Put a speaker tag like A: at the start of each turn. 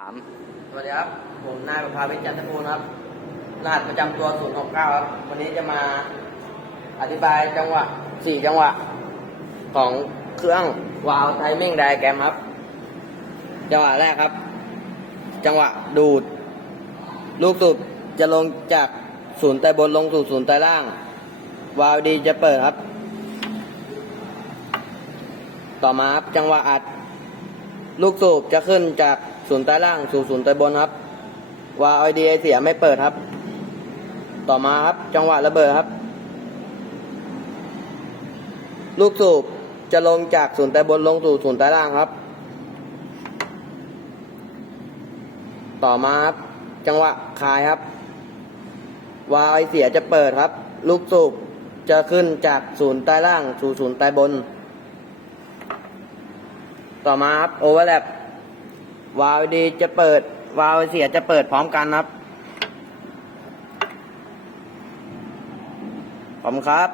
A: สาม
B: สวัสดีครับ ผมนายประภาวิจันทภูลครับ รหัสประจำตัว 069 ครับ วันนี้จะมาอธิบายจังหวะ 4 จังหวะ ของเครื่องวาล์วไทมิ่งไดแกรมครับ จังหวะแรกครับ จังหวะดูด ลูกสูบจะลงจากศูนย์ไตบนลงสู่ศูนย์ไตล่าง วาล์วดีจะเปิดครับ ต่อมาครับจังหวะอัด ลูกสูบจะขึ้นจาก ศูนย์ใต้ล่างสู่ศูนย์ใต้บนครับวาไอดีไอเสียไม่เปิดครับ ต่อมาครับจังหวะระเบิดครับ ลูกสูบจะลงจากศูนย์ใต้บนลงสู่ศูนย์ใต้ล่างครับ ต่อมาครับจังหวะคายครับ วาไอเสียจะเปิดครับ ลูกสูบจะขึ้นจากศูนย์ใต้ล่างสู่ศูนย์ใต้บน ต่อมาครับโอเวอร์แลป วาล์วดีจะเปิด วาล์วเสียจะเปิดพร้อมกันครับ ผมครับ